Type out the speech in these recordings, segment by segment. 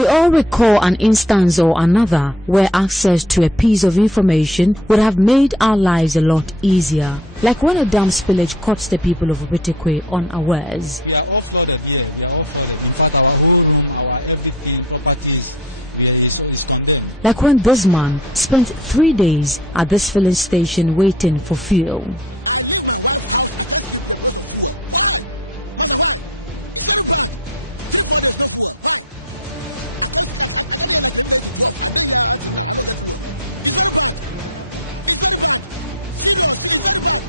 We all recall an instance or another where access to a piece of information would have made our lives a lot easier. Like when a dam spillage caught the people of Obitekwe unawares. We are all flooded here. We are all flooded. In fact, our whole room, our everything, properties, is condemned. Like when this man spent 3 days at this filling station waiting for fuel. I leave my wife's house. I can't sleep here because of fuel. Why? Master, why? It's very bad. 3-4 days no fuel. Why? I can't hear like 11 to 12. I've been here until now. I don't get fuel. It's very bad. It's very bad. Serious. It's very bad.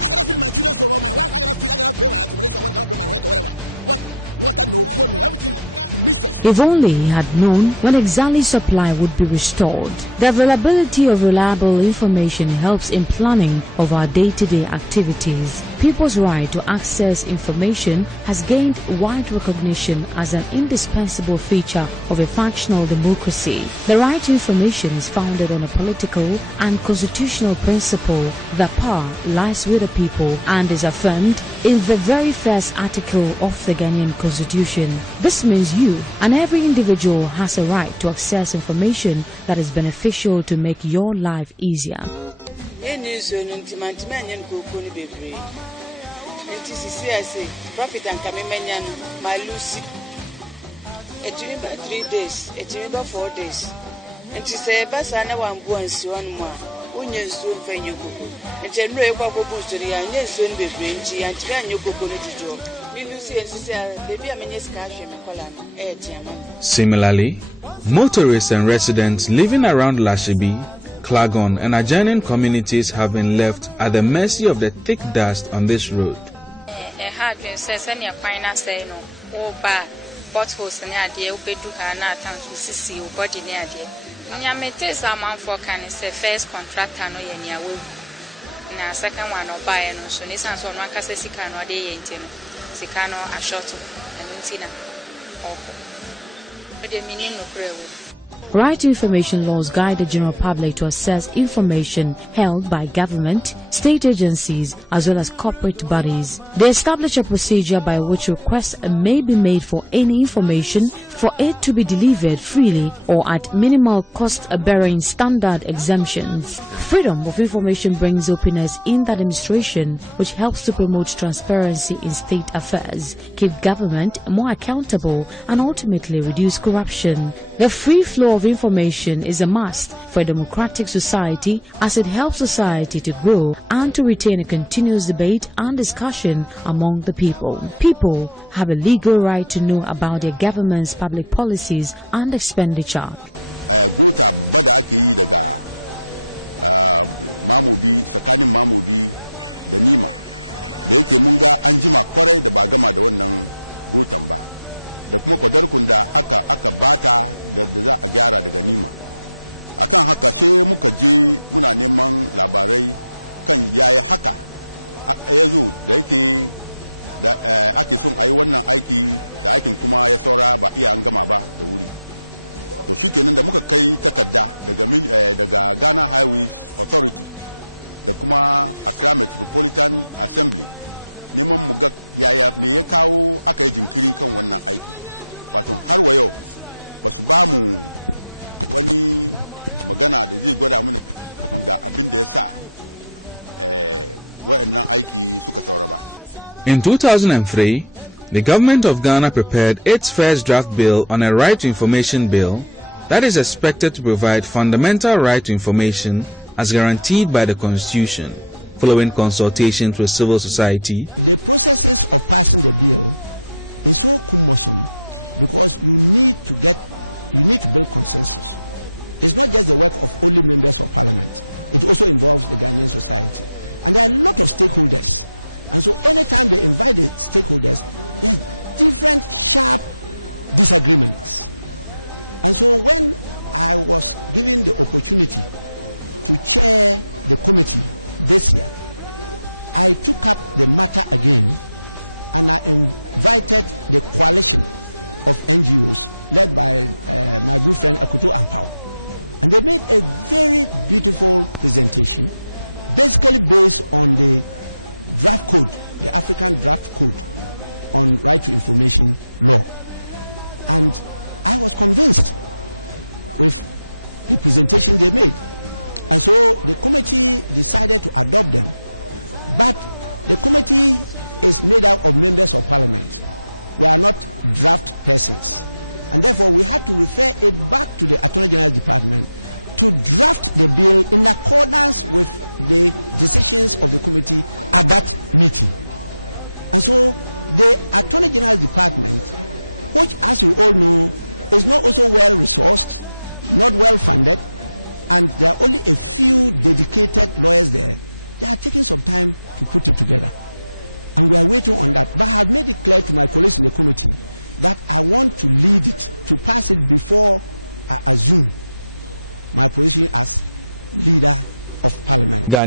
I cannot feed my children so well. My wife, I cannot pay my accommodation. I cannot pay my rent or whatever. What? Water, no, food, no, everything, the mistress. If only he had known when exactly supply would be restored. The availability of reliable information helps in planning of our day-to-day activities. People's right to access information has gained wide recognition as an indispensable feature of a functional democracy. The right to information is founded on a political and constitutional principle that power lies with the people and is affirmed in the very first article of the Ghanaian Constitution. This means you and every individual has a right to access information that is beneficial to make your life easier. Profit and commitment, my Lucy. It's about 3 days, it's about 4 days. And she said, Bassana one once one more. Union soon for you. It's a no equal boost to the onion soon be Frenchy and train your coconut job. Similarly, motorists and residents living around Lashibi, Klagon and adjoining communities have been left at the mercy of the thick dust on this road. Potholes and idea, Ubedu Hana, Sisi, body near dear. Yametes are man for can is the first contractor no yenya will. Now, second one or buy and so Nissan on Rakasa Sicano de Yentin, Sicano, a shot and Intina. But the meaning of prayer. Right to information laws guide the general public to access information held by government, state agencies, as well as corporate bodies. They establish a procedure by which requests may be made for any information for it to be delivered freely or at minimal cost bearing standard exemptions. Freedom of information brings openness in the administration, which helps to promote transparency in state affairs, keep government more accountable, and ultimately reduce corruption. The free flow of information is a must for a democratic society, as it helps society to grow and to retain a continuous debate and discussion among the people. People have a legal right to know about their government's public policies and expenditure. Gota bada ake yi daga mamobi tsakanin mamobi da nima da yake mun ga an jima kwarai da ba gama da wannan gotan ba da kuma kwadarkun da aka bata da za a gyara daga nima. Akan haka she muka je muna neman labarai kan yaya haka ya zo da yake da ake son a yi wannan aiki da aikin kuma ya saura ba iya an gama ba da wuri. To shikenan da muka kai takarda daga Ghana Highways Authority da kuma Accra Metropolitan Assembly neman mu ga yaya me ya kawo aka yi jinkiri kan wannan aiki. Wato har wa yau ba su ba mu wani magana da zai gwada mana ga abin da ya sa waɗannan aiki suka saura ba. In 2003, the government of Ghana prepared its first draft bill on a right to information bill that is expected to provide fundamental right to information as guaranteed by the Constitution. Following consultations with civil society, the processes of passing the bill is so cumbersome because you need to build consensus. It's not just the work of only members of parliament. It also involves the Ghanaian society. And there are a lot of stakeholders. And so anytime they invite the stakeholders, there's different sharp disagreements. And so when I was given the opportunity to chair the committee this year, I took up the matter again and I invited the coalition of NGOs led by my good friend Akuto Ampao. And they made a very beautiful presentation, basically based on the draft code, the African draft code on right to information law. And I was convinced with the presentations they made. And so the committee decided to adopt them. But the committee is made up of members of parliament. We are not draft persons. And therefore we had to refer it back to the Attorney General's Department to draft the bill in accordance with the decisions of the committee at that meeting. And so the Attorney General's Department, which as you all know is not also well resourced, not well funded, and there are only a few dedicated lawyers there, they are taking some time to put it together. And we are waiting on that. But I have made it clear to my colleagues in the committee that I want to lead it, to pass it before I assume my position as leader of parliament.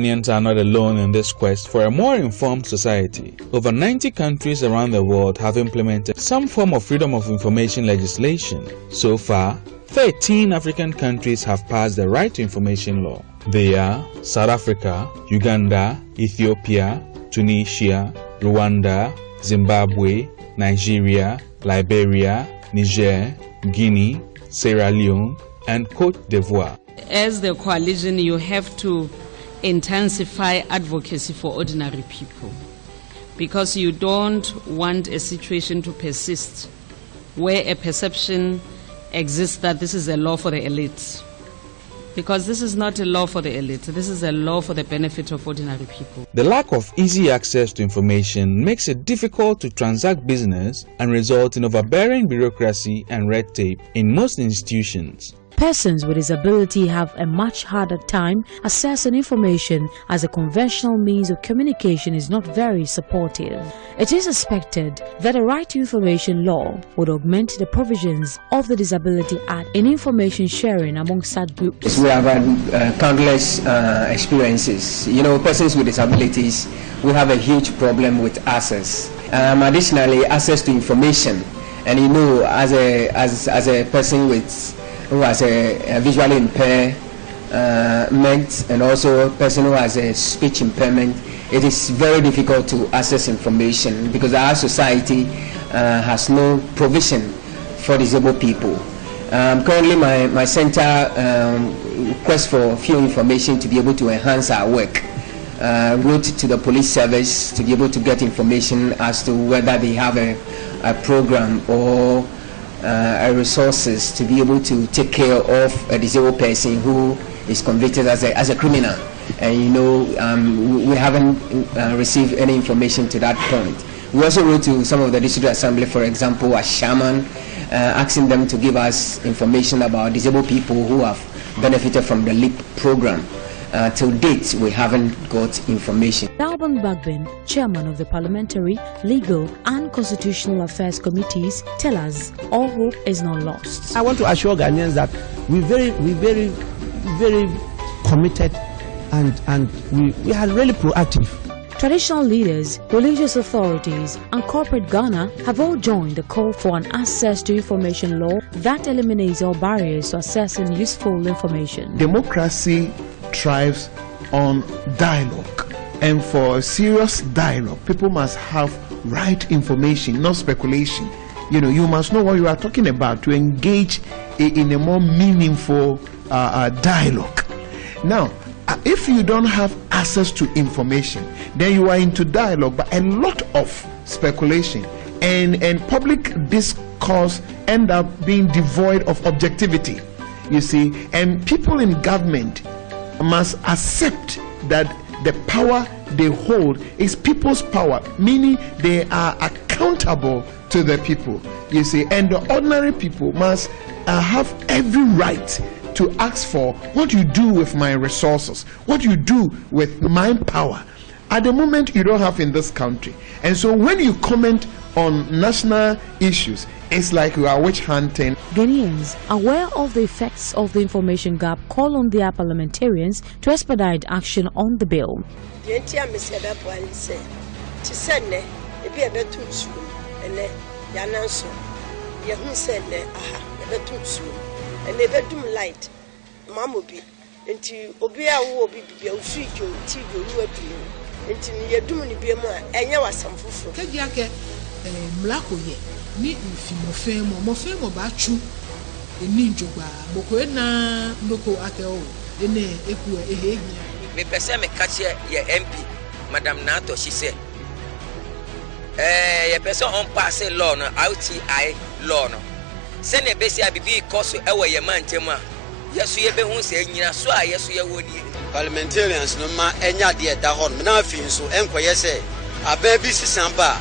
parliamentarians no ma enya de da ho no na afin so enkoye se aba bi sisampa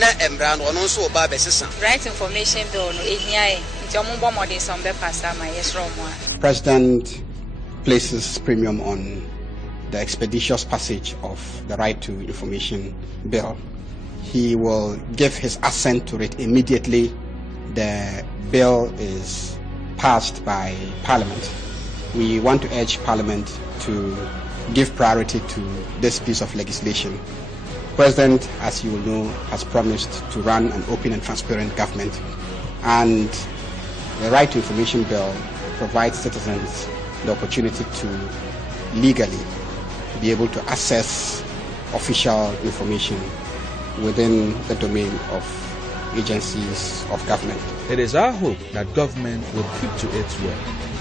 na emra no no so ba be sesa. Right information bill no ehia e nti ombo modern some be passa my yes wrong one. President places premium on the expeditious passage of the Right to Information bill. He will give his assent to it immediately the bill is passed by Parliament. We want to urge Parliament to give priority to this piece of legislation. The President, as you will know, has promised to run an open and transparent government, and the Right to Information bill provides citizens the opportunity to legally be able to access official information within the domain of agencies of government. It is our hope that government will keep to its word